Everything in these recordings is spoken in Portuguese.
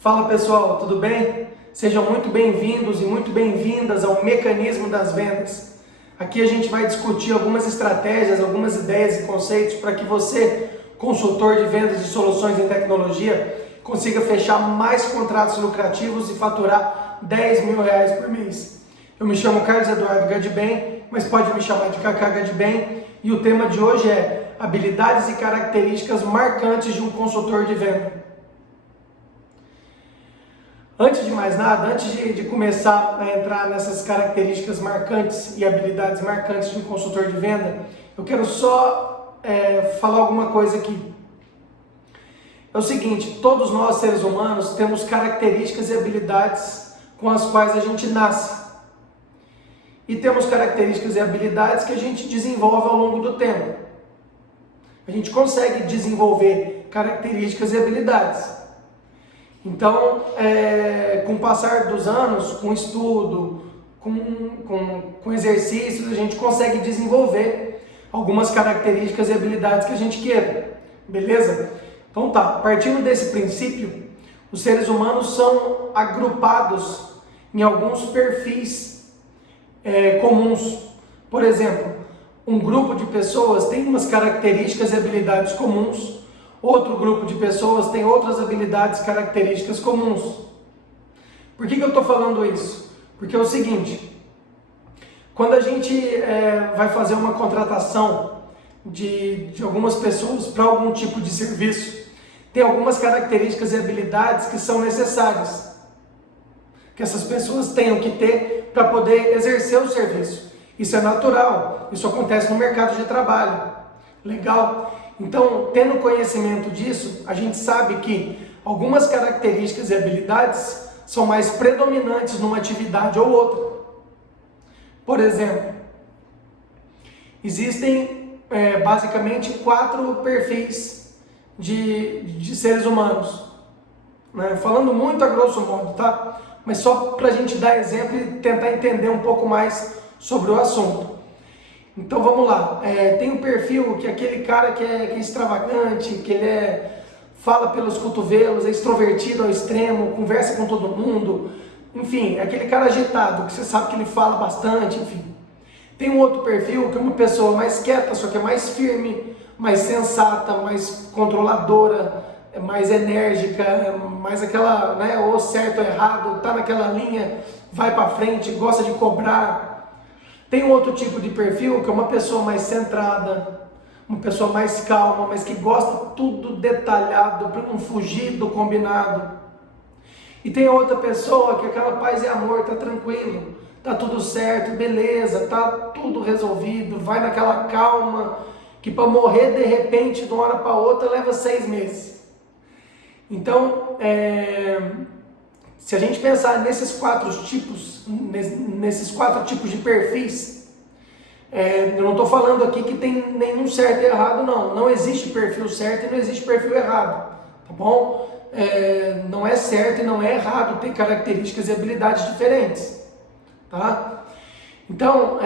Fala pessoal, tudo bem? Sejam muito bem-vindos e muito bem-vindas ao Mecanismo das Vendas. Aqui a gente vai discutir algumas estratégias, algumas ideias e conceitos para que você, consultor de vendas de soluções em tecnologia, consiga fechar mais contratos lucrativos e faturar R$10 mil por mês. Eu me chamo Carlos Eduardo Gadibem, mas pode me chamar de Kaká Gadibem, e o tema de hoje é habilidades e características marcantes de um consultor de venda. Antes de mais nada, antes de começar a entrar nessas características marcantes e habilidades marcantes de um consultor de venda, eu quero só falar alguma coisa aqui. É o seguinte, todos nós seres humanos temos características e habilidades com as quais a gente nasce. E temos características e habilidades que a gente desenvolve ao longo do tempo. A gente consegue desenvolver características e habilidades. Então, com o passar dos anos, com estudo, com exercícios, a gente consegue desenvolver algumas características e habilidades que a gente queira, beleza? Então tá, partindo desse princípio, os seres humanos são agrupados em alguns perfis comuns. Por exemplo, um grupo de pessoas tem umas características e habilidades comuns. Outro grupo de pessoas tem outras habilidades e características comuns. Por que eu estou falando isso? Porque é o seguinte, quando a gente vai fazer uma contratação de algumas pessoas para algum tipo de serviço, tem algumas características e habilidades que são necessárias, que essas pessoas tenham que ter para poder exercer o serviço. Isso é natural, isso acontece no mercado de trabalho. Legal? Então, tendo conhecimento disso, a gente sabe que algumas características e habilidades são mais predominantes numa atividade ou outra. Por exemplo, existem basicamente 4 perfis de seres humanos. Né? Falando muito a grosso modo, tá? Mas só para a gente dar exemplo e tentar entender um pouco mais sobre o assunto. Então vamos lá, tem um perfil que é aquele cara que é extravagante, que ele fala pelos cotovelos, é extrovertido ao extremo, conversa com todo mundo, enfim, é aquele cara agitado, que você sabe que ele fala bastante, enfim. Tem um outro perfil que é uma pessoa mais quieta, só que é mais firme, mais sensata, mais controladora, mais enérgica, mais aquela, né, ou certo ou errado, tá naquela linha, vai para frente, gosta de cobrar. Tem um outro tipo de perfil que é uma pessoa mais centrada, uma pessoa mais calma, mas que gosta tudo detalhado para não fugir do combinado. E tem outra pessoa que é aquela paz e amor, tá tranquilo, tá tudo certo, beleza, tá tudo resolvido, vai naquela calma, que para morrer de repente de uma hora para outra leva 6 meses. Então, se a gente pensar nesses 4 tipos de perfis, eu não estou falando aqui que tem nenhum certo e errado, não. Não existe perfil certo e não existe perfil errado, tá bom? Não é certo e não é errado ter características e habilidades diferentes, tá? Então,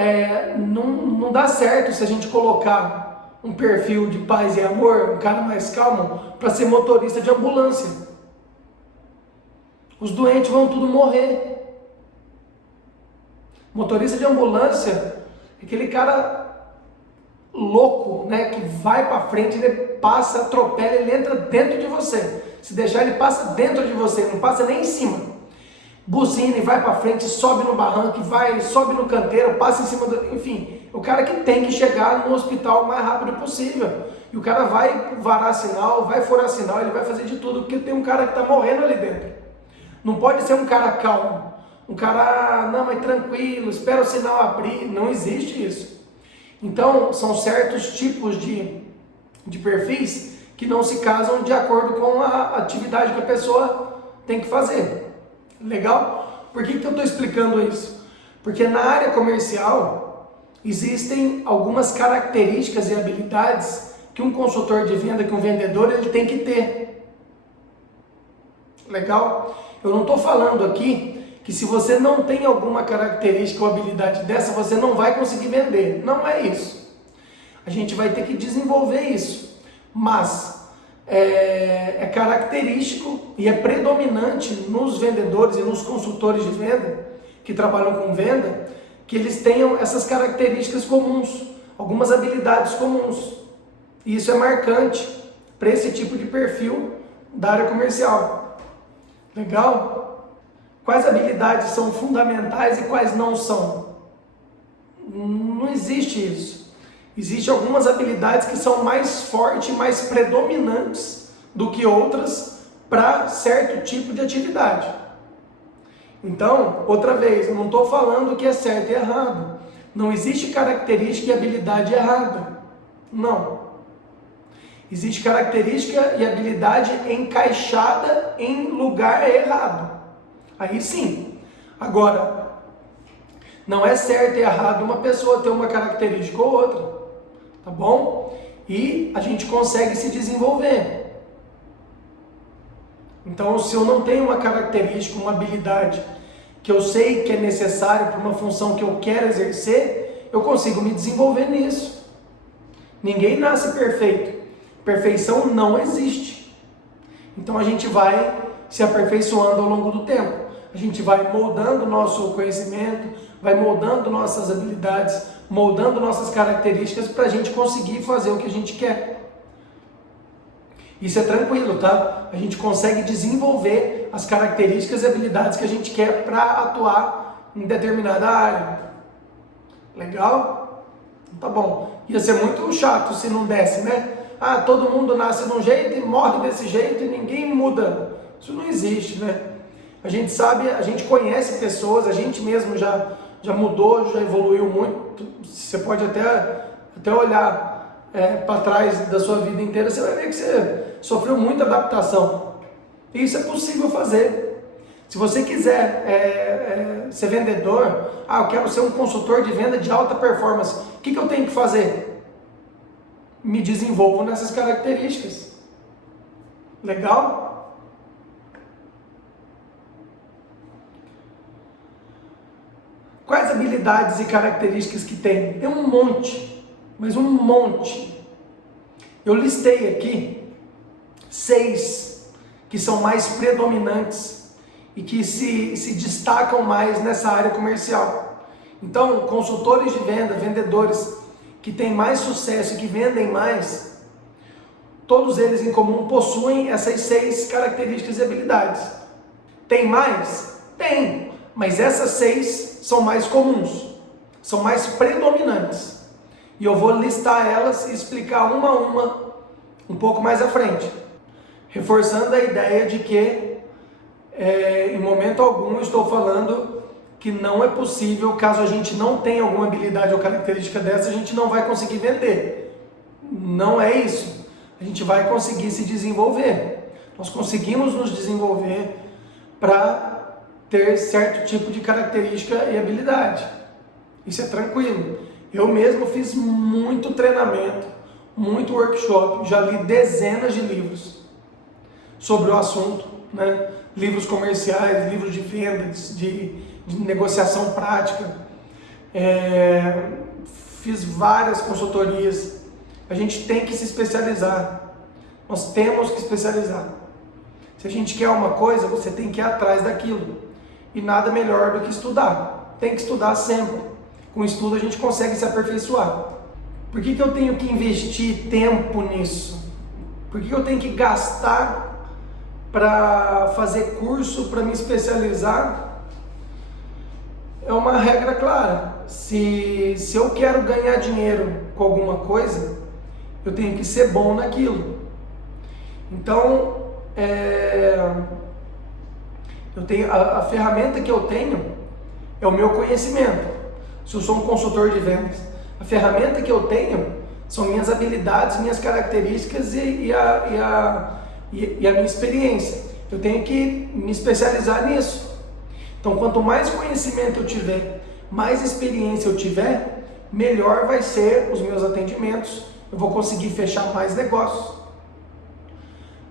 não dá certo se a gente colocar um perfil de paz e amor, um cara mais calmo, para ser motorista de ambulância. Os doentes vão tudo morrer. Motorista de ambulância é aquele cara louco, né, que vai para frente, ele passa, atropela, ele entra dentro de você. Se deixar, ele passa dentro de você, não passa nem em cima. Buzina e vai para frente, sobe no barranco, sobe no canteiro, passa em cima do... Enfim, o cara que tem que chegar no hospital o mais rápido possível. E o cara vai varar sinal, vai furar sinal, ele vai fazer de tudo, porque tem um cara que está morrendo ali dentro. Não pode ser um cara calmo, um cara, não, mas tranquilo, espera o sinal abrir, não existe isso. Então, são certos tipos de perfis que não se casam de acordo com a atividade que a pessoa tem que fazer. Legal? Por que eu estou explicando isso? Porque na área comercial existem algumas características e habilidades que um consultor de venda, que um vendedor, ele tem que ter. Legal? Eu não estou falando aqui que se você não tem alguma característica ou habilidade dessa, você não vai conseguir vender. Não é isso. A gente vai ter que desenvolver isso. Mas, é característico e é predominante nos vendedores e nos consultores de venda que trabalham com venda, que eles tenham essas características comuns, algumas habilidades comuns. E isso é marcante para esse tipo de perfil da área comercial. Legal? Quais habilidades são fundamentais e quais não são? Não existe isso. Existem algumas habilidades que são mais fortes, mais predominantes do que outras para certo tipo de atividade. Então, outra vez, eu não estou falando que é certo e errado. Não existe característica e habilidade errada. Não. Existe característica e habilidade encaixada em lugar errado. Aí sim. Agora, não é certo e errado uma pessoa ter uma característica ou outra. Tá bom? E a gente consegue se desenvolver. Então, se eu não tenho uma característica, uma habilidade que eu sei que é necessário para uma função que eu quero exercer, eu consigo me desenvolver nisso. Ninguém nasce perfeito. Perfeição não existe. Então, a gente vai se aperfeiçoando ao longo do tempo. A gente vai moldando o nosso conhecimento, vai moldando nossas habilidades, moldando nossas características para a gente conseguir fazer o que a gente quer. Isso é tranquilo, tá? A gente consegue desenvolver as características e habilidades que a gente quer para atuar em determinada área. Legal? Tá bom. Ia ser muito chato se não desse, né? Ah, todo mundo nasce de um jeito e morre desse jeito e ninguém muda. Isso não existe, né? A gente sabe, a gente conhece pessoas, a gente mesmo já mudou, já evoluiu muito. Você pode até olhar para trás da sua vida inteira, você vai ver que você sofreu muita adaptação. E isso é possível fazer. Se você quiser ser vendedor, eu quero ser um consultor de venda de alta performance, o que eu tenho que fazer? Me desenvolvo nessas características. Legal? Quais habilidades e características que tem? Tem um monte, mas um monte. Eu listei aqui 6 que são mais predominantes e que se destacam mais nessa área comercial. Então, consultores de venda, vendedores que têm mais sucesso e que vendem mais, todos eles em comum possuem essas 6 características e habilidades. Tem mais? Tem, mas essas 6 são mais comuns, são mais predominantes. E eu vou listar elas e explicar uma a uma um pouco mais à frente. Reforçando a ideia de que, em momento algum, eu estou falando que não é possível, caso a gente não tenha alguma habilidade ou característica dessa, a gente não vai conseguir vender. Não é isso. A gente vai conseguir se desenvolver. Nós conseguimos nos desenvolver para ter certo tipo de característica e habilidade. Isso é tranquilo. Eu mesmo fiz muito treinamento, muito workshop, já li dezenas de livros sobre o assunto, né? Livros comerciais, livros de vendas, de negociação prática. Fiz várias consultorias. A gente tem que se especializar. Nós temos que especializar. Se a gente quer uma coisa, você tem que ir atrás daquilo. E nada melhor do que estudar. Tem que estudar sempre. Com estudo a gente consegue se aperfeiçoar. Por que eu tenho que investir tempo nisso? Por que eu tenho que gastar para fazer curso, para me especializar? É uma regra clara. Se eu quero ganhar dinheiro com alguma coisa, eu tenho que ser bom naquilo. Então, eu tenho a ferramenta que eu tenho é o meu conhecimento. Se eu sou um consultor de vendas, a ferramenta que eu tenho são minhas habilidades, minhas características e a minha experiência. Eu tenho que me especializar nisso. Então, quanto mais conhecimento eu tiver, mais experiência eu tiver, melhor vai ser os meus atendimentos. Eu vou conseguir fechar mais negócios,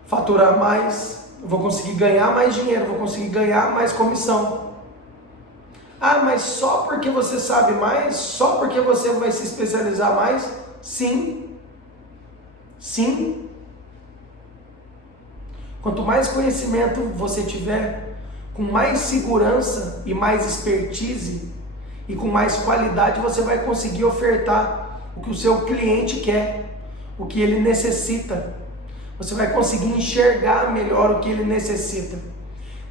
faturar mais, eu vou conseguir ganhar mais dinheiro, vou conseguir ganhar mais comissão. Mas só porque você sabe mais? Só porque você vai se especializar mais? Sim. Sim. Quanto mais conhecimento você tiver, com mais segurança e mais expertise e com mais qualidade você vai conseguir ofertar o que o seu cliente quer, o que ele necessita. Você vai conseguir enxergar melhor o que ele necessita.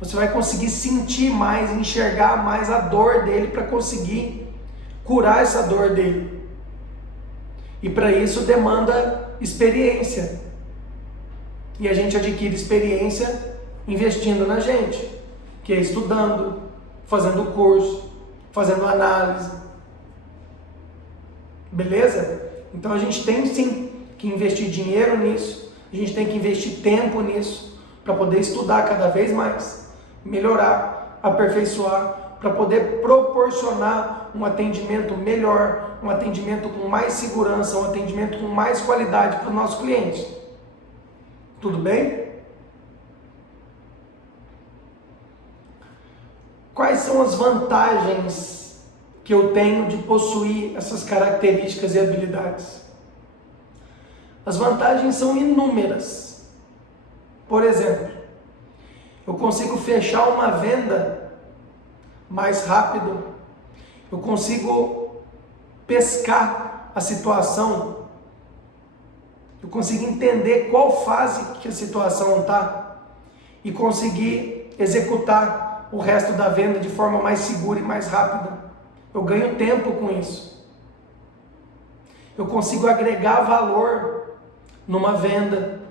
Você vai conseguir sentir mais, enxergar mais a dor dele para conseguir curar essa dor dele. E para isso demanda experiência. E a gente adquire experiência investindo na gente, que é estudando, fazendo curso, fazendo análise. Beleza? Então a gente tem sim que investir dinheiro nisso, a gente tem que investir tempo nisso, para poder estudar cada vez mais, melhorar, aperfeiçoar, para poder proporcionar um atendimento melhor, um atendimento com mais segurança, um atendimento com mais qualidade para o nosso cliente. Tudo bem? Quais são as vantagens que eu tenho de possuir essas características e habilidades? As vantagens são inúmeras. Por exemplo, eu consigo fechar uma venda mais rápido, eu consigo pescar a situação, eu consigo entender qual fase que a situação está e conseguir executar o resto da venda de forma mais segura e mais rápida. Eu ganho tempo com isso. Eu consigo agregar valor numa venda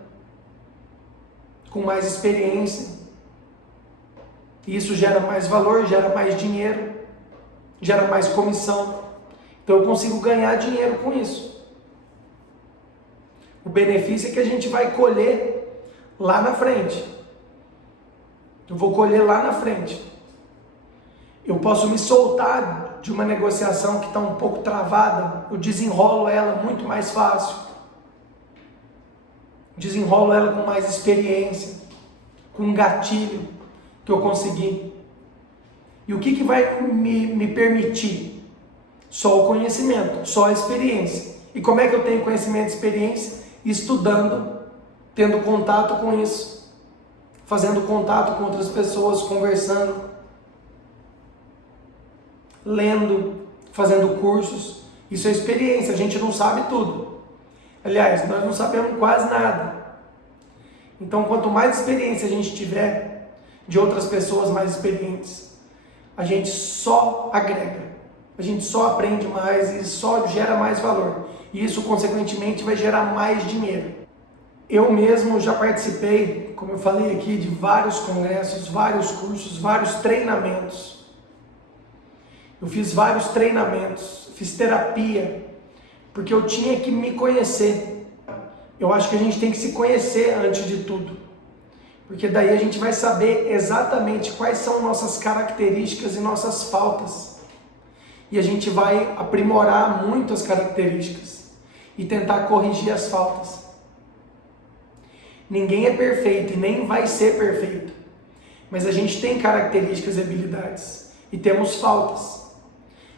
com mais experiência. E isso gera mais valor, gera mais dinheiro, gera mais comissão. Então eu consigo ganhar dinheiro com isso. O benefício é que a gente vai colher lá na frente. Eu vou colher lá na frente. Eu posso me soltar de uma negociação que está um pouco travada, eu desenrolo ela muito mais fácil. Desenrolo ela com mais experiência, com um gatilho que eu consegui. E o que vai me permitir? Só o conhecimento, só a experiência. E como é que eu tenho conhecimento e experiência? Estudando, tendo contato com isso, fazendo contato com outras pessoas, conversando, lendo, fazendo cursos. Isso é experiência, a gente não sabe tudo. Aliás, nós não sabemos quase nada. Então, quanto mais experiência a gente tiver de outras pessoas mais experientes, a gente só agrega, a gente só aprende mais e só gera mais valor. E isso, consequentemente, vai gerar mais dinheiro. Eu mesmo já participei, como eu falei aqui, de vários congressos, vários cursos, vários treinamentos. Eu fiz vários treinamentos, fiz terapia, porque eu tinha que me conhecer. Eu acho que a gente tem que se conhecer antes de tudo, porque daí a gente vai saber exatamente quais são nossas características e nossas faltas. E a gente vai aprimorar muito as características e tentar corrigir as faltas. Ninguém é perfeito e nem vai ser perfeito, mas a gente tem características e habilidades e temos faltas.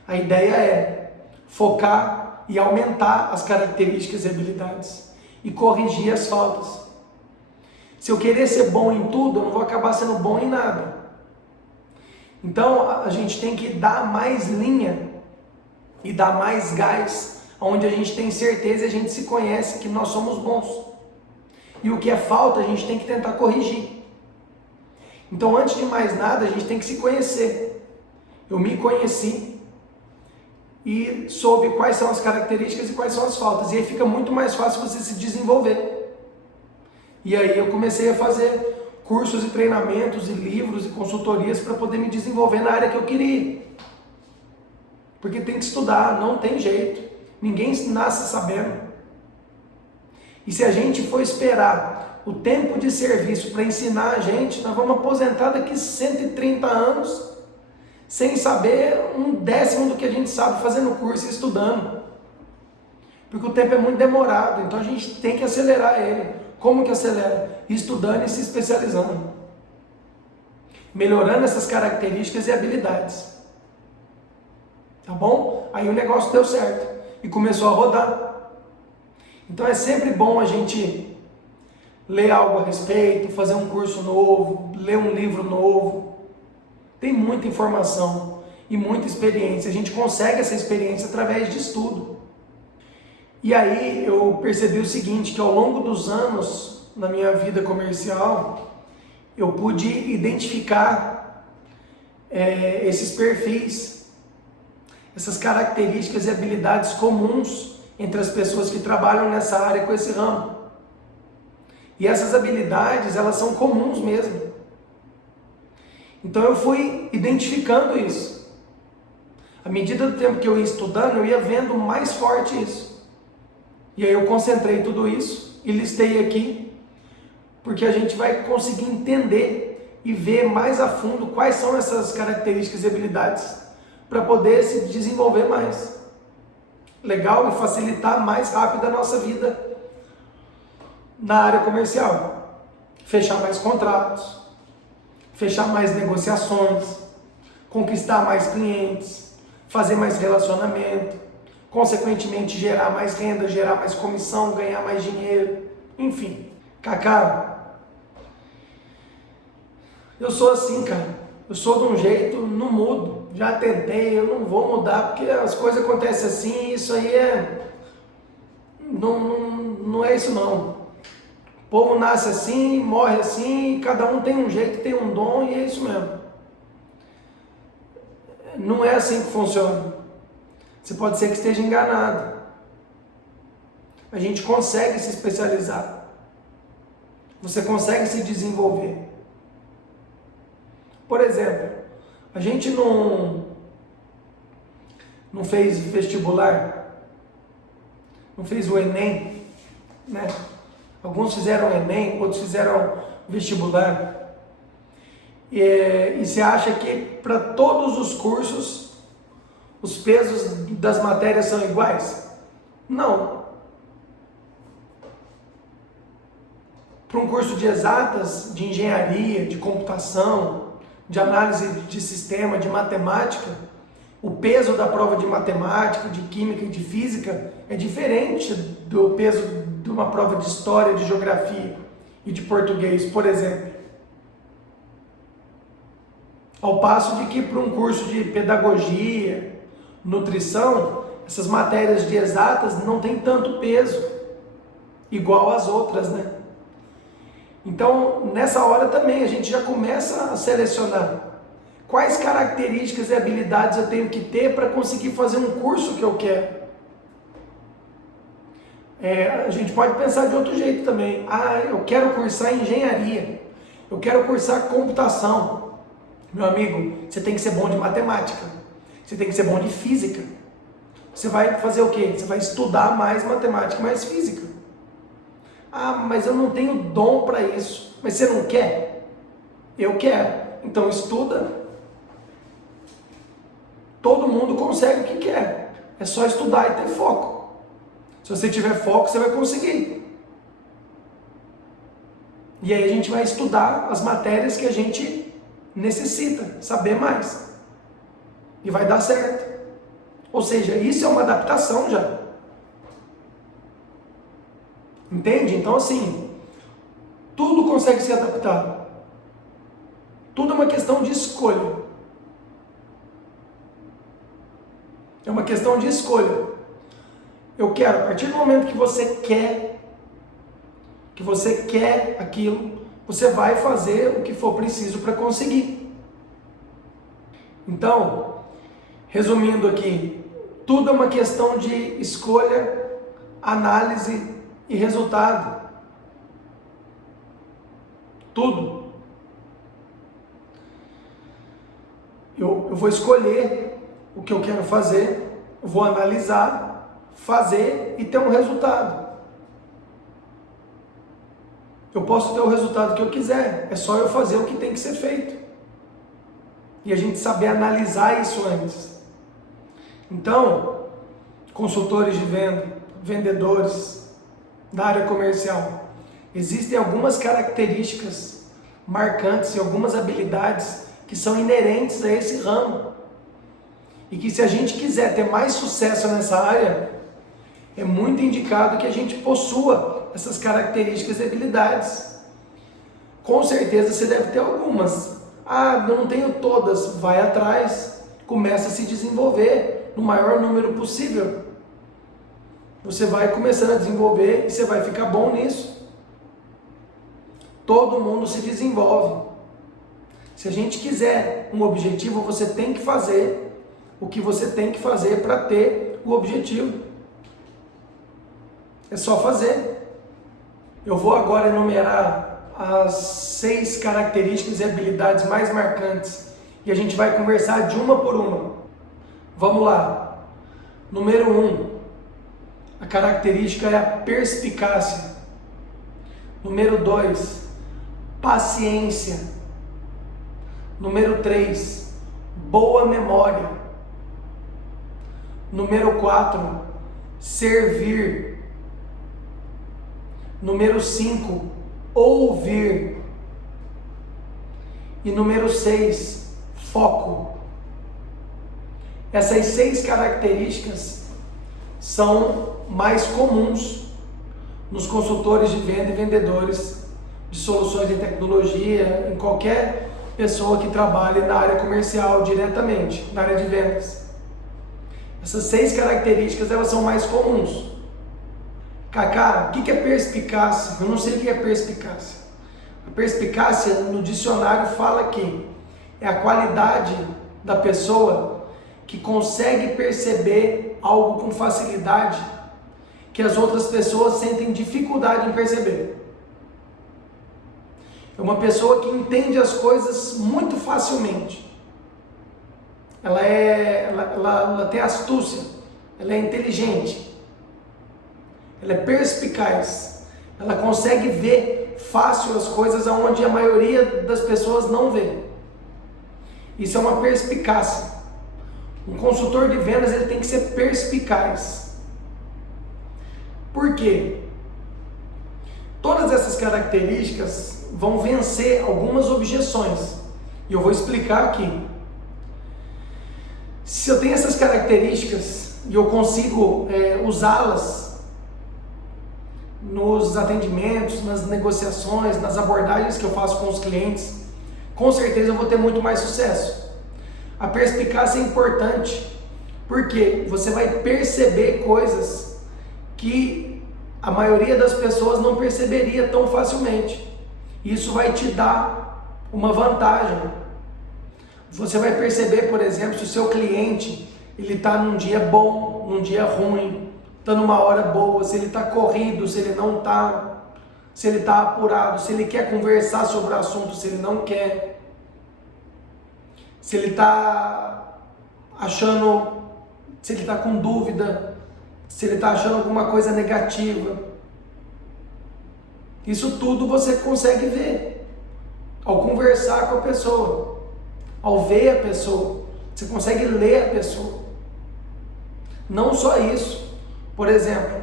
A ideia é focar e aumentar as características e habilidades e corrigir as faltas. Se eu querer ser bom em tudo, eu não vou acabar sendo bom em nada. Então a gente tem que dar mais linha e dar mais gás, onde a gente tem certeza e a gente se conhece que nós somos bons. E o que é falta a gente tem que tentar corrigir. Então, antes de mais nada, a gente tem que se conhecer. Eu me conheci e soube quais são as características e quais são as faltas. E aí fica muito mais fácil você se desenvolver. E aí eu comecei a fazer cursos e treinamentos e livros e consultorias para poder me desenvolver na área que eu queria. Porque tem que estudar, não tem jeito. Ninguém nasce sabendo. E se a gente for esperar o tempo de serviço para ensinar a gente, nós vamos aposentar daqui 130 anos sem saber 1/10 do que a gente sabe fazendo curso e estudando. Porque o tempo é muito demorado, então a gente tem que acelerar ele. Como que acelera? Estudando e se especializando. Melhorando essas características e habilidades. Tá bom? Aí o negócio deu certo e começou a rodar. Então é sempre bom a gente ler algo a respeito, fazer um curso novo, ler um livro novo. Tem muita informação e muita experiência. A gente consegue essa experiência através de estudo. E aí eu percebi o seguinte, que ao longo dos anos na minha vida comercial, eu pude identificar esses perfis, essas características e habilidades comuns entre as pessoas que trabalham nessa área com esse ramo. E essas habilidades, elas são comuns mesmo. Então eu fui identificando isso. À medida do tempo que eu ia estudando, eu ia vendo mais forte isso. E aí eu concentrei tudo isso e listei aqui, porque a gente vai conseguir entender e ver mais a fundo quais são essas características e habilidades para poder se desenvolver mais. Legal? E facilitar mais rápido a nossa vida na área comercial. Fechar mais contratos, fechar mais negociações, conquistar mais clientes, fazer mais relacionamento, consequentemente gerar mais renda, gerar mais comissão, ganhar mais dinheiro, enfim. Cacá, eu sou assim, cara. Eu sou de um jeito, não mudo. Já tentei, eu não vou mudar, porque as coisas acontecem assim, isso aí não é isso não. O povo nasce assim, morre assim, cada um tem um jeito, tem um dom e é isso mesmo. Não é assim que funciona. Você pode ser que esteja enganado. A gente consegue se especializar. Você consegue se desenvolver. Por exemplo, a gente não fez vestibular, não fez o Enem, né? Alguns fizeram o Enem, outros fizeram vestibular. E você acha que para todos os cursos os pesos das matérias são iguais? Não. Para um curso de exatas, de engenharia, de computação, de análise de sistema, de matemática, o peso da prova de matemática, de química e de física é diferente do peso de uma prova de história, de geografia e de português, por exemplo. Ao passo de que para um curso de pedagogia, nutrição, essas matérias de exatas não tem tanto peso, igual as outras, né? Então, nessa hora também a gente já começa a selecionar quais características e habilidades eu tenho que ter para conseguir fazer um curso que eu quero. A gente pode pensar de outro jeito também. Eu quero cursar engenharia, eu quero cursar computação. Meu amigo, você tem que ser bom de matemática, você tem que ser bom de física. Você vai fazer o quê? Você vai estudar mais matemática e mais física. Mas eu não tenho dom para isso. Mas você não quer? Eu quero. Então estuda. Todo mundo consegue o que quer. É só estudar e ter foco. Se você tiver foco, você vai conseguir. E aí a gente vai estudar as matérias que a gente necessita, saber mais. E vai dar certo. Ou seja, isso é uma adaptação já. Entende? Então assim, tudo consegue ser adaptado. Tudo é uma questão de escolha. É uma questão de escolha. Eu quero, a partir do momento que você quer aquilo, você vai fazer o que for preciso para conseguir. Então, resumindo aqui, tudo é uma questão de escolha, análise e resultado. Tudo. Eu vou escolher o que eu quero fazer, vou analisar, fazer e ter um resultado. Eu posso ter o resultado que eu quiser, é só eu fazer o que tem que ser feito. E a gente saber analisar isso antes. Então, consultores de venda, vendedores da área comercial, existem algumas características marcantes e algumas habilidades que são inerentes a esse ramo. E que se a gente quiser ter mais sucesso nessa área, é muito indicado que a gente possua essas características e habilidades. Com certeza você deve ter algumas. Ah, eu não tenho todas. Vai atrás, começa a se desenvolver no maior número possível. Você vai começando a desenvolver e você vai ficar bom nisso. Todo mundo se desenvolve. Se a gente quiser um objetivo, você tem que fazer o que você tem que fazer para ter o objetivo. É só fazer. Eu vou agora enumerar as 6 características e habilidades mais marcantes e a gente vai conversar de uma por uma. Vamos lá. Número 1, a característica é a perspicácia. Número 2, paciência. Número 3, boa memória. Número 4, servir. Número 5, ouvir. E número 6, foco. Essas 6 características são mais comuns nos consultores de venda e vendedores de soluções de tecnologia, em qualquer pessoa que trabalhe na área comercial diretamente, na área de vendas. Essas 6 características, elas são mais comuns. Cacá, o que é perspicácia? Eu não sei o que é perspicácia. A perspicácia, no dicionário, fala que é a qualidade da pessoa que consegue perceber algo com facilidade que as outras pessoas sentem dificuldade em perceber. É uma pessoa que entende as coisas muito facilmente. Ela tem astúcia, ela é inteligente, ela é perspicaz, ela consegue ver fácil as coisas onde a maioria das pessoas não vê. Isso é uma perspicácia. Um consultor de vendas, ele tem que ser perspicaz. Por quê? Todas essas características vão vencer algumas objeções. E eu vou explicar aqui. Se eu tenho essas características e eu consigo usá-las nos atendimentos, nas negociações, nas abordagens que eu faço com os clientes, com certeza eu vou ter muito mais sucesso. A perspicácia é importante, porque você vai perceber coisas que a maioria das pessoas não perceberia tão facilmente. Isso vai te dar uma vantagem. Você vai perceber, por exemplo, se o seu cliente ele está num dia bom, num dia ruim, está numa hora boa, se ele está corrido, se ele não está, se ele está apurado, se ele quer conversar sobre o assunto, se ele não quer, se ele está achando, se ele está com dúvida, se ele está achando alguma coisa negativa. Isso tudo você consegue ver ao conversar com a pessoa, ao ver a pessoa. Você consegue ler a pessoa. Não só isso. Por exemplo,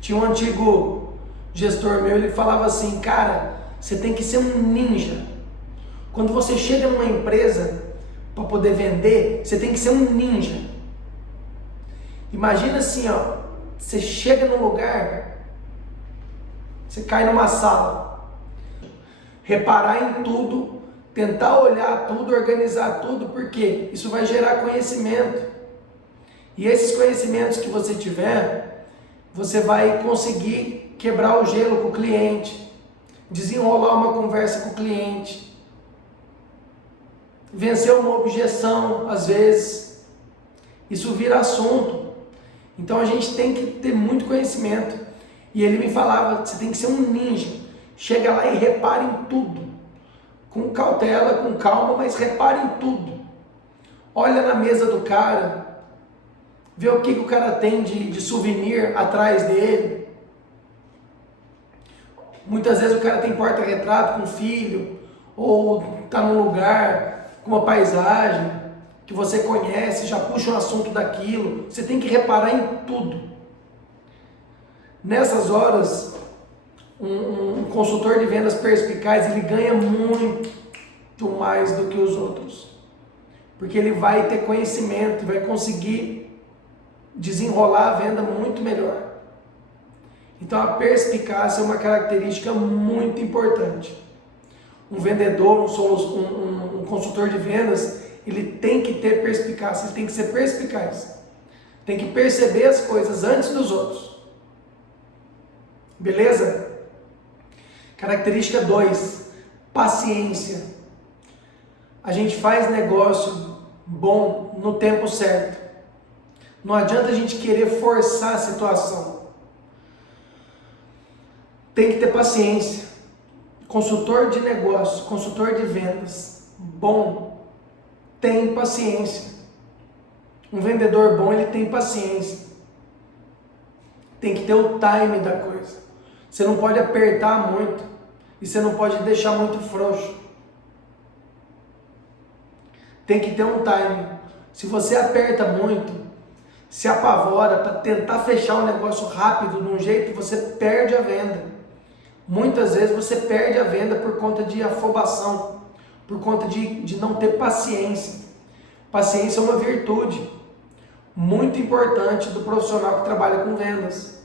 tinha um antigo gestor meu, ele falava assim: cara, você tem que ser um ninja. Quando você chega numa empresa para poder vender, você tem que ser um ninja. Imagina assim, ó, você chega num lugar, você cai numa sala, reparar em tudo, tentar olhar tudo, organizar tudo, porque isso vai gerar conhecimento. E esses conhecimentos que você tiver, você vai conseguir quebrar o gelo com o cliente, desenrolar uma conversa com o cliente, vencer uma objeção, às vezes. Isso vira assunto. Então a gente tem que ter muito conhecimento. E ele me falava: você tem que ser um ninja. Chega lá e repara em tudo. Com cautela, com calma, mas repara em tudo. Olha na mesa do cara, vê o que o cara tem de souvenir atrás dele. Muitas vezes o cara tem porta-retrato com filho, ou está num lugar com uma paisagem que você conhece, já puxa um assunto daquilo. Você tem que reparar em tudo. Nessas horas, um consultor de vendas perspicaz, ele ganha muito mais do que os outros, porque ele vai ter conhecimento, vai conseguir desenrolar a venda muito melhor. Então a perspicácia é uma característica muito importante. Um vendedor, um consultor de vendas, ele tem que ter perspicácia, ele tem que ser perspicaz. Tem que perceber as coisas antes dos outros. Beleza? Característica 2, paciência. A gente faz negócio bom no tempo certo. Não adianta a gente querer forçar a situação. Tem que ter paciência. Consultor de negócio, consultor de vendas bom, tem paciência. Um vendedor bom, ele tem paciência. Tem que ter o time da coisa. Você não pode apertar muito e você não pode deixar muito frouxo. Tem que ter um time. Se você aperta muito, se apavora para tentar fechar o negócio rápido, de um jeito, você perde a venda. Muitas vezes você perde a venda por conta de afobação, por conta de não ter paciência. Paciência é uma virtude muito importante do profissional que trabalha com vendas.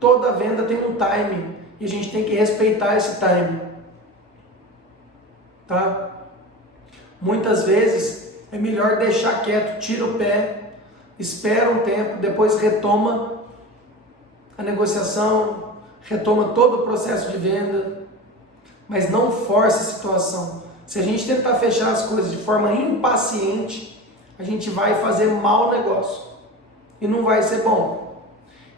Toda venda tem um time e a gente tem que respeitar esse time. Tá? Muitas vezes é melhor deixar quieto, tira o pé, espera um tempo, depois retoma a negociação, retoma todo o processo de venda, mas não force a situação. Se a gente tentar fechar as coisas de forma impaciente, a gente vai fazer mau negócio e não vai ser bom.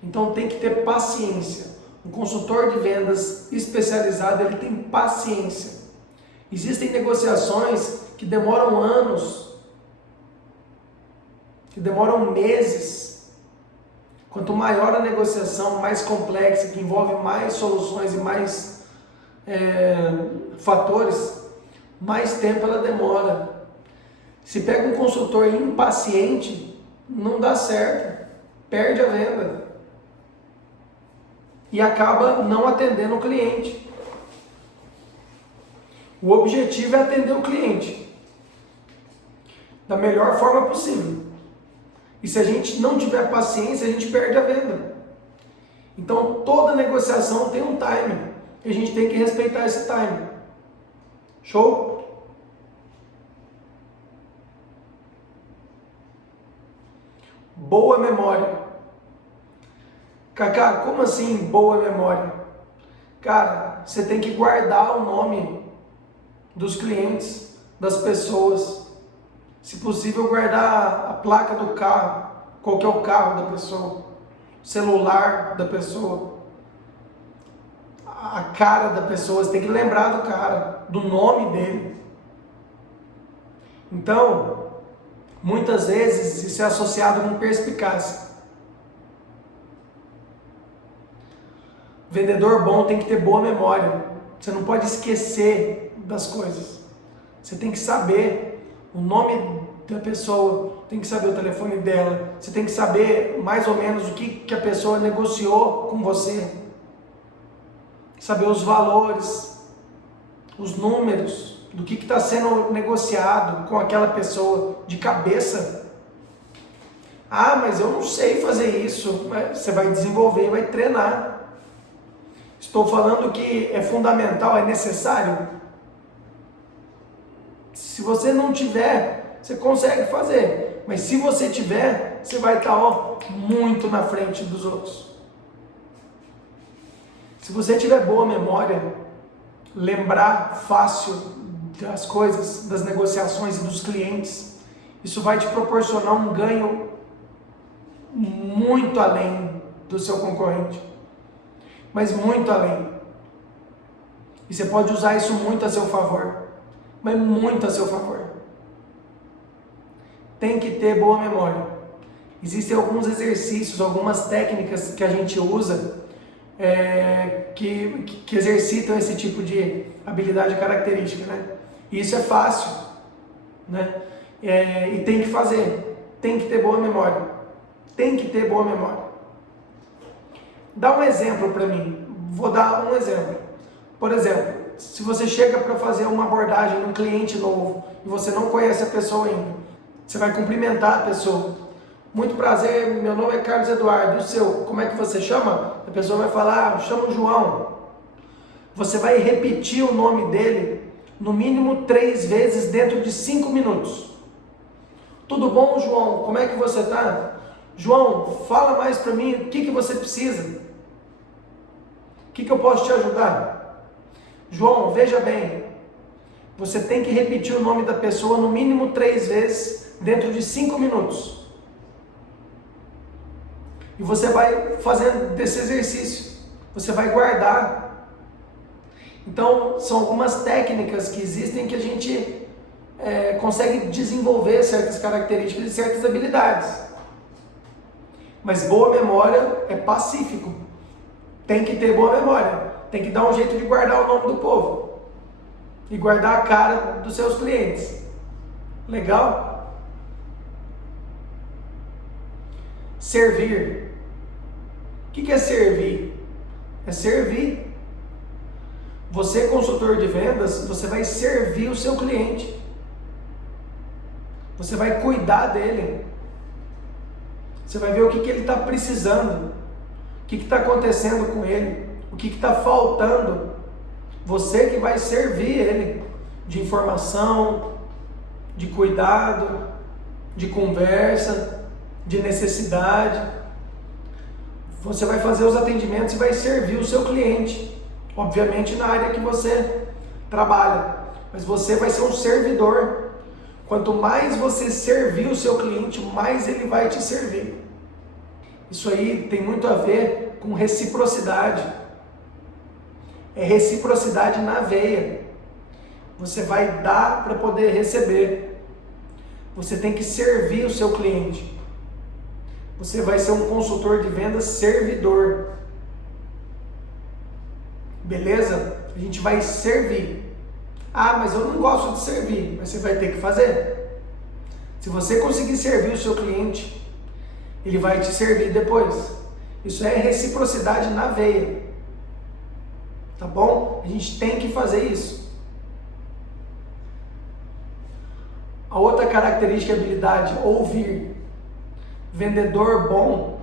Então tem que ter paciência. Um consultor de vendas especializado, ele tem paciência. Existem negociações que demoram anos, que demoram meses. Quanto maior a negociação, mais complexa, que envolve mais soluções e mais fatores, mais tempo ela demora. Se pega um consultor impaciente, não dá certo, perde a venda e acaba não atendendo o cliente. O objetivo é atender o cliente da melhor forma possível. E se a gente não tiver paciência, a gente perde a venda. Então toda negociação tem um time e a gente tem que respeitar esse time. Show? Boa memória. Cacá, como assim boa memória? Cara, você tem que guardar o nome dos clientes, das pessoas. Se possível, guardar a placa do carro, qual que é o carro da pessoa, o celular da pessoa, a cara da pessoa. Você tem que lembrar do cara, do nome dele. Então, muitas vezes isso é associado com perspicácia. Vendedor bom tem que ter boa memória. Você não pode esquecer das coisas. Você tem que saber o nome da pessoa, tem que saber o telefone dela, você tem que saber mais ou menos o que a pessoa negociou com você, saber os valores, os números, do que está sendo negociado com aquela pessoa de cabeça. Ah, mas eu não sei fazer isso. Você vai desenvolver, vai treinar. Estou falando que é fundamental, é necessário. Se você não tiver, você consegue fazer. Mas se você tiver, você vai estar muito na frente dos outros. Se você tiver boa memória, lembrar fácil das coisas, das negociações e dos clientes, isso vai te proporcionar um ganho muito além do seu concorrente. Mas muito além. E você pode usar isso muito a seu favor. Mas muito a seu favor. Tem que ter boa memória. Existem alguns exercícios, algumas técnicas que a gente usa que exercitam esse tipo de habilidade característica, né? E isso é fácil, né? E tem que fazer. Tem que ter boa memória. Tem que ter boa memória. Dá um exemplo para mim. Vou dar um exemplo. Por exemplo, se você chega para fazer uma abordagem num cliente novo e você não conhece a pessoa ainda, você vai cumprimentar a pessoa. muito prazer, meu nome é Carlos Eduardo, e o seu, como é que você chama? A pessoa vai falar, chamo João. Você vai repetir o nome dele no mínimo 3 vezes dentro de 5 minutos. Tudo bom, João? Como é que você está? João, fala mais para mim, o que você precisa? O que eu posso te ajudar? João, veja bem, você tem que repetir o nome da pessoa no mínimo 3 vezes dentro de 5 minutos. E você vai fazendo desse exercício, você vai guardar. Então, são algumas técnicas que existem que a gente consegue desenvolver certas características e certas habilidades. Mas boa memória é pacífico. Tem que ter boa memória. Tem que dar um jeito de guardar o nome do povo. E guardar a cara dos seus clientes. Legal? Servir. O que é servir? É servir. Você, consultor de vendas, você vai servir o seu cliente. Você vai cuidar dele. Você vai ver o que ele está precisando. O que está acontecendo com ele. O que está faltando. Você que vai servir ele de informação, de cuidado, de conversa, de necessidade. Você vai fazer os atendimentos e vai servir o seu cliente. Obviamente na área que você trabalha, mas você vai ser um servidor. Quanto mais você servir o seu cliente, mais ele vai te servir. Isso aí tem muito a ver com reciprocidade. É reciprocidade na veia. Você vai dar para poder receber. Você tem que servir o seu cliente. Você vai ser um consultor de vendas servidor. Beleza? A gente vai servir. Ah, mas eu não gosto de servir. Mas você vai ter que fazer. Se você conseguir servir o seu cliente, ele vai te servir depois. Isso é reciprocidade na veia. Tá bom? A gente tem que fazer isso. A outra característica e habilidade, ouvir. Vendedor bom,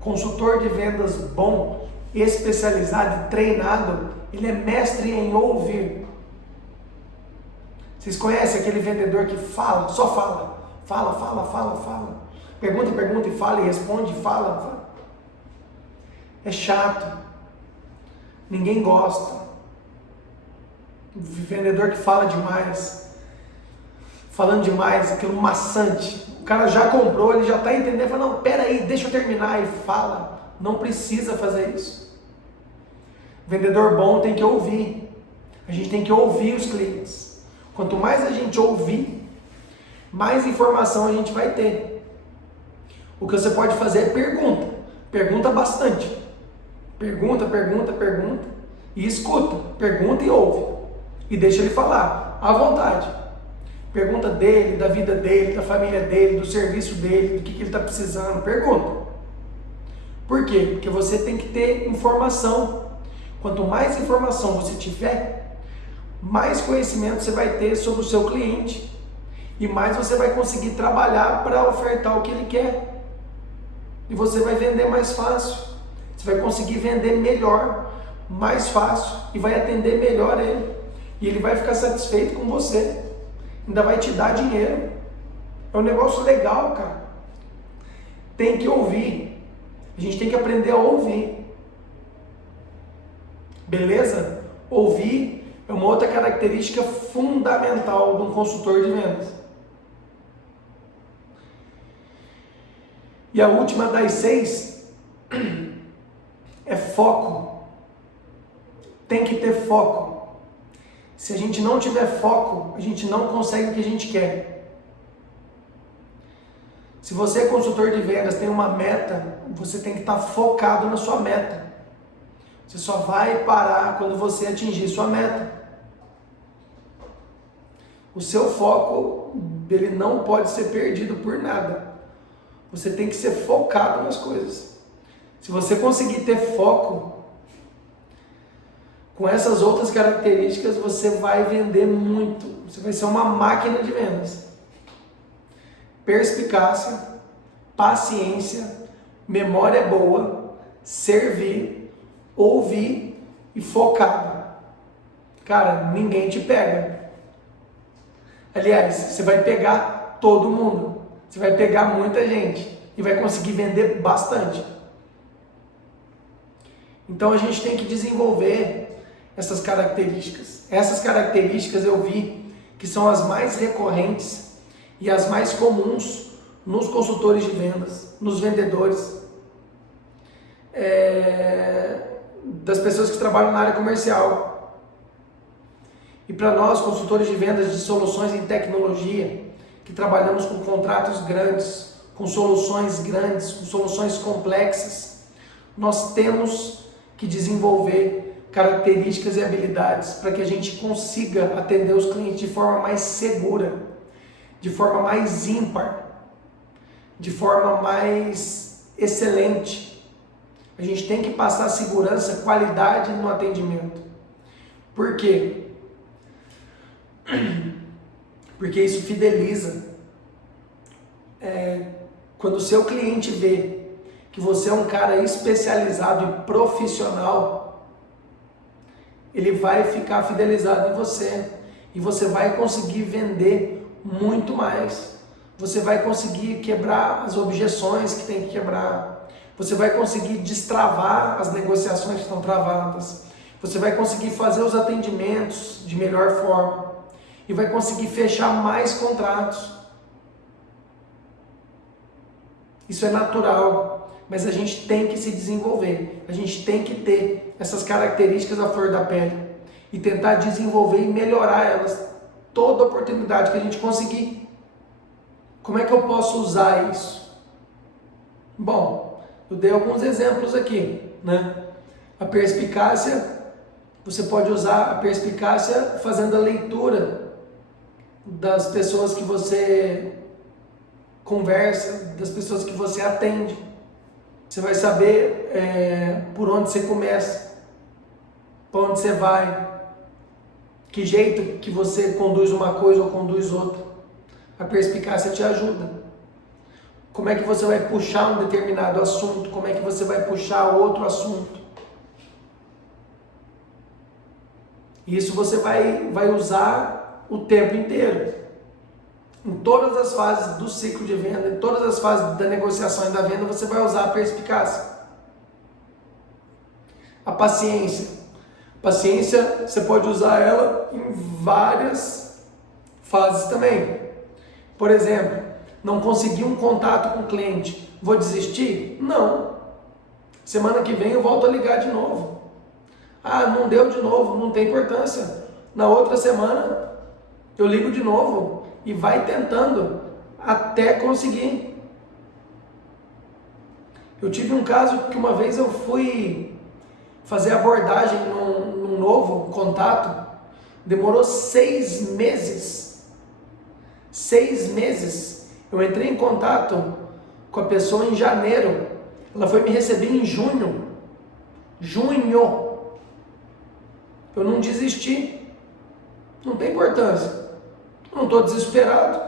consultor de vendas bom, especializado e treinado, ele é mestre em ouvir. Vocês conhecem aquele vendedor que fala, só fala? Fala. Pergunta e fala, e responde, fala. É chato. Ninguém gosta. Vendedor que fala demais. Falando demais, aquilo maçante. O cara já comprou, ele já está entendendo, fala, não, peraí, deixa eu terminar, e fala. Não precisa fazer isso. Vendedor bom tem que ouvir. A gente tem que ouvir os clientes. Quanto mais a gente ouvir, mais informação a gente vai ter. O que você pode fazer é pergunta. Pergunta bastante. Pergunta e escuta. Pergunta e ouve. E deixa ele falar, à vontade. Pergunta dele, da vida dele, da família dele, do serviço dele, do que ele está precisando. Pergunta. Por quê? Porque você tem que ter informação. Quanto mais informação você tiver, mais conhecimento você vai ter sobre o seu cliente. E mais você vai conseguir trabalhar para ofertar o que ele quer. E você vai vender mais fácil. Você vai conseguir vender melhor, mais fácil. E vai atender melhor ele. E ele vai ficar satisfeito com você. Ainda vai te dar dinheiro. É um negócio legal, cara. Tem que ouvir. A gente tem que aprender a ouvir. Beleza? Ouvir é uma outra característica fundamental de um consultor de vendas. E a última das 6 é foco. Tem que ter foco. Se a gente não tiver foco, a gente não consegue o que a gente quer. Se você é consultor de vendas, tem uma meta, você tem que estar focado na sua meta. Você só vai parar quando você atingir sua meta. O seu foco, ele não pode ser perdido por nada. Você tem que ser focado nas coisas. Se você conseguir ter foco, com essas outras características, você vai vender muito. Você vai ser uma máquina de vendas. Perspicácia, paciência, memória boa, servir, ouvir e focado. Cara, ninguém te pega. Aliás, você vai pegar todo mundo. Você vai pegar muita gente e vai conseguir vender bastante. Então a gente tem que desenvolver essas características. Essas características eu vi que são as mais recorrentes e as mais comuns nos consultores de vendas, nos vendedores, das pessoas que trabalham na área comercial. E para nós, consultores de vendas de soluções em tecnologia, que trabalhamos com contratos grandes, com soluções grandes, com soluções complexas, nós temos que desenvolver características e habilidades para que a gente consiga atender os clientes de forma mais segura, de forma mais ímpar, de forma mais excelente. A gente tem que passar segurança, qualidade no atendimento. Por quê? Porque isso fideliza. Quando o seu cliente vê que você é um cara especializado e profissional, ele vai ficar fidelizado em você e você vai conseguir vender muito mais. Você vai conseguir quebrar as objeções que tem que quebrar. Você vai conseguir destravar as negociações que estão travadas. Você vai conseguir fazer os atendimentos de melhor forma e vai conseguir fechar mais contratos. Isso é natural, mas a gente tem que se desenvolver. A gente tem que ter essas características à flor da pele e tentar desenvolver e melhorar elas toda oportunidade que a gente conseguir. Como é que eu posso usar isso? Bom, eu dei alguns exemplos aqui, né? A perspicácia, você pode usar a perspicácia fazendo a leitura das pessoas que você conversa, das pessoas que você atende. Você vai saber por onde você começa, para onde você vai, que jeito que você conduz uma coisa ou conduz outra. A perspicácia te ajuda. Como é que você vai puxar um determinado assunto, como é que você vai puxar outro assunto. Isso você vai usar o tempo inteiro. Em todas as fases do ciclo de venda, em todas as fases da negociação e da venda, você vai usar a perspicácia. A paciência. Paciência, você pode usar ela em várias fases também. Por exemplo, não consegui um contato com o cliente, vou desistir? Não. Semana que vem eu volto a ligar de novo. Ah, não deu de novo, não tem importância. Na outra semana eu ligo de novo e vai tentando até conseguir. Eu tive um caso que uma vez eu fui fazer abordagem num novo contato, demorou 6 meses. 6 meses. Eu entrei em contato com a pessoa em janeiro, ela foi me receber em junho. Eu não desisti, não tem importância, eu não estou desesperado,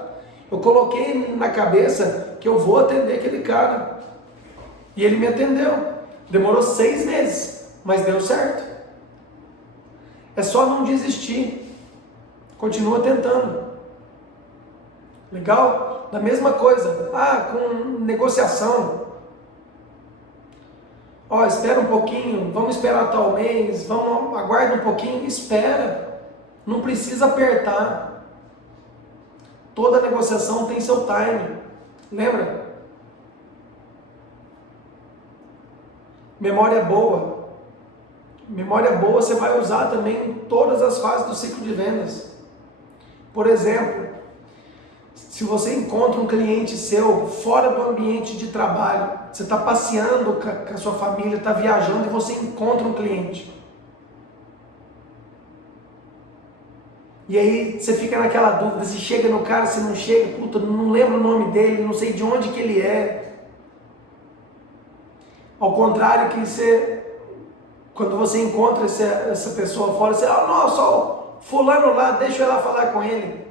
eu coloquei na cabeça que eu vou atender aquele cara, e ele me atendeu, demorou 6 meses, mas deu certo. É só não desistir, continua tentando. Legal? Da mesma coisa, com negociação. Espera um pouquinho, vamos esperar tal mês, aguarda um pouquinho, espera. Não precisa apertar. Toda negociação tem seu time. Lembra? Memória boa. Memória boa você vai usar também em todas as fases do ciclo de vendas. Por exemplo, se você encontra um cliente seu fora do ambiente de trabalho, você está passeando com a sua família, está viajando e você encontra um cliente. E aí você fica naquela dúvida, se chega no cara, se não chega, não lembro o nome dele, não sei de onde que ele é. Ao contrário quando você encontra essa pessoa fora, você nossa, fulano lá, deixa eu ir lá falar com ele.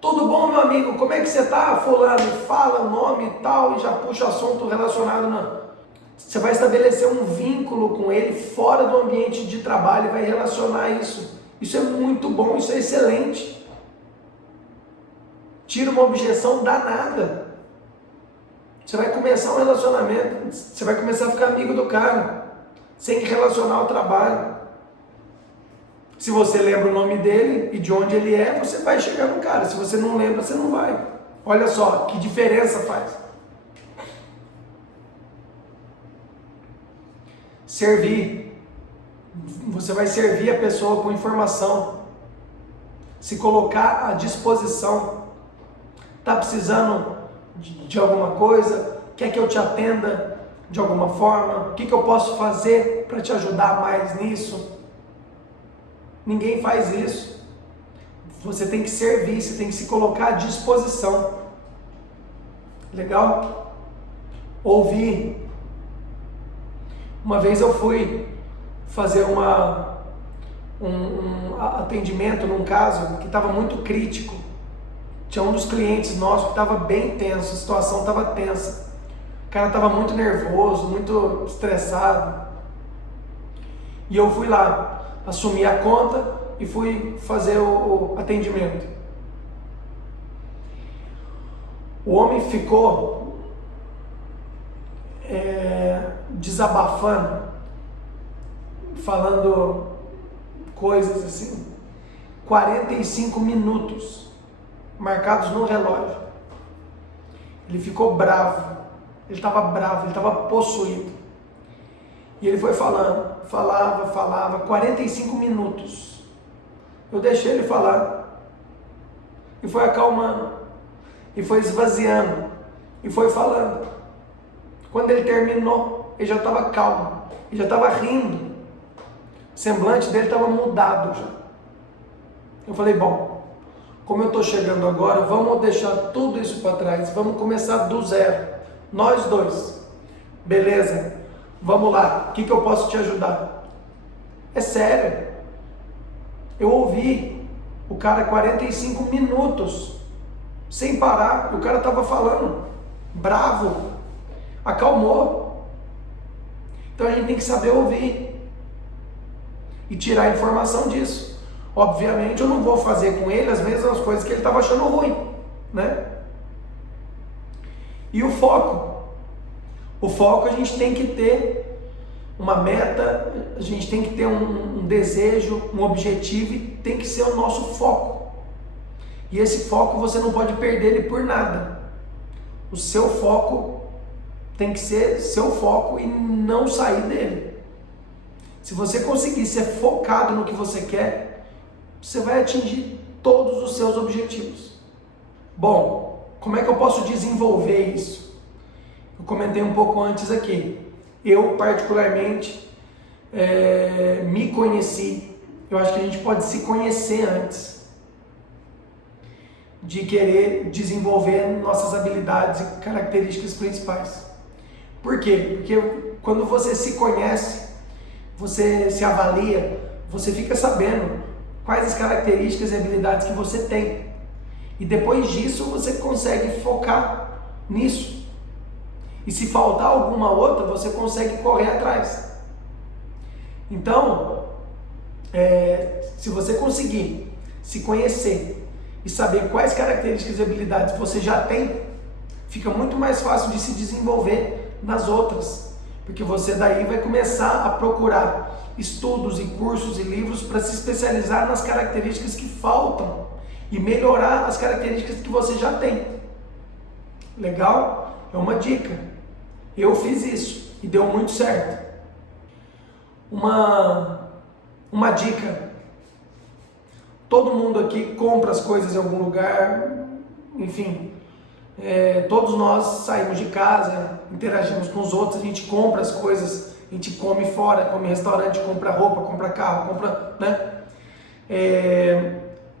Tudo bom, meu amigo? Como é que você tá, fulano? Fala o nome e tal, e já puxa assunto relacionado na... Você vai estabelecer um vínculo com ele fora do ambiente de trabalho e vai relacionar isso. Isso é muito bom, isso é excelente. Tira uma objeção danada. Você vai começar um relacionamento, você vai começar a ficar amigo do cara, sem relacionar ao trabalho. Se você lembra o nome dele e de onde ele é, você vai chegar no cara. Se você não lembra, você não vai. Olha só, que diferença faz. Servir. Você vai servir a pessoa com informação. Se colocar à disposição. Está precisando de alguma coisa? Quer que eu te atenda de alguma forma? O que eu posso fazer para te ajudar mais nisso? Ninguém faz isso. Você tem que servir, você tem que se colocar à disposição. Legal? Ouvir. Uma vez eu fui fazer um atendimento num caso que estava muito crítico. Tinha um dos clientes nossos que estava bem tenso, a situação estava tensa. O cara estava muito nervoso, muito estressado. E eu fui lá, assumi a conta e fui fazer o atendimento. O homem ficou desabafando, falando coisas assim, 45 minutos marcados no relógio. Ele ficou bravo, ele estava possuído. E ele foi falando, falava, 45 minutos. Eu deixei ele falar. E foi acalmando. E foi esvaziando. E foi falando. Quando ele terminou, ele já estava calmo. Ele já estava rindo. O semblante dele estava mudado já. Eu falei, bom, como eu estou chegando agora, vamos deixar tudo isso para trás. Vamos começar do zero. Nós dois. Beleza? Vamos lá, o que eu posso te ajudar? É sério. Eu ouvi o cara 45 minutos, sem parar, e o cara estava falando, bravo, acalmou. Então a gente tem que saber ouvir e tirar a informação disso. Obviamente eu não vou fazer com ele as mesmas coisas que ele estava achando ruim, né? E o foco? O foco a gente tem que ter uma meta, a gente tem que ter um desejo, um objetivo e tem que ser o nosso foco. E esse foco você não pode perder ele por nada. O seu foco tem que ser seu foco e não sair dele. Se você conseguir ser focado no que você quer, você vai atingir todos os seus objetivos. Bom, como é que eu posso desenvolver isso? Eu comentei um pouco antes aqui. Eu, particularmente, me conheci. Eu acho que a gente pode se conhecer antes de querer desenvolver nossas habilidades e características principais. Por quê? Porque quando você se conhece, você se avalia, você fica sabendo quais as características e habilidades que você tem. E depois disso, você consegue focar nisso. E se faltar alguma outra, você consegue correr atrás. Então, se você conseguir se conhecer e saber quais características e habilidades você já tem, fica muito mais fácil de se desenvolver nas outras. Porque você daí vai começar a procurar estudos e cursos e livros para se especializar nas características que faltam e melhorar as características que você já tem. Legal? É uma dica. Eu fiz isso e deu muito certo. Uma dica. Todo mundo aqui compra as coisas em algum lugar, enfim, todos nós saímos de casa, interagimos com os outros, a gente compra as coisas, a gente come fora, come em restaurante, compra roupa, compra carro, compra, né?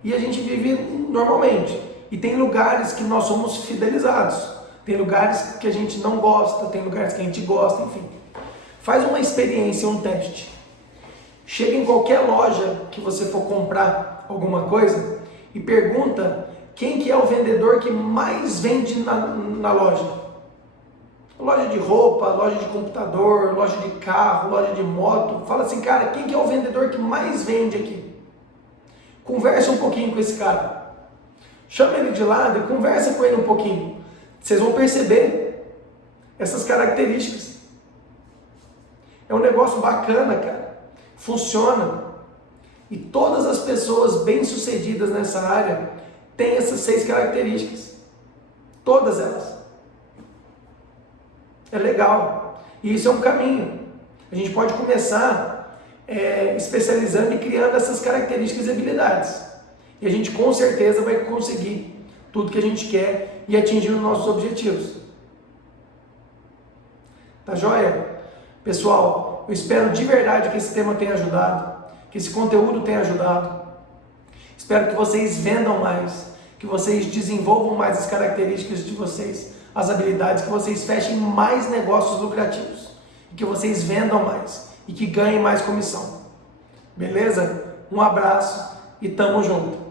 E a gente vive normalmente. E tem lugares que nós somos fidelizados. Tem lugares que a gente não gosta, tem lugares que a gente gosta, enfim. Faz uma experiência, um teste. Chega em qualquer loja que você for comprar alguma coisa e pergunta quem que é o vendedor que mais vende na loja? Loja de roupa, loja de computador, loja de carro, loja de moto. Fala assim, cara, quem que é o vendedor que mais vende aqui? Conversa um pouquinho com esse cara. Chama ele de lado e conversa com ele um pouquinho. Vocês vão perceber essas características. É um negócio bacana, cara. Funciona. E todas as pessoas bem-sucedidas nessa área têm essas 6 características. Todas elas. É legal. E isso é um caminho. A gente pode começar especializando e criando essas características e habilidades. E a gente com certeza vai conseguir tudo que a gente quer e atingir os nossos objetivos. Tá joia? Pessoal, eu espero de verdade que esse tema tenha ajudado, que esse conteúdo tenha ajudado. Espero que vocês vendam mais, que vocês desenvolvam mais as características de vocês, as habilidades, que vocês fechem mais negócios lucrativos, que vocês vendam mais e que ganhem mais comissão. Beleza? Um abraço e tamo junto.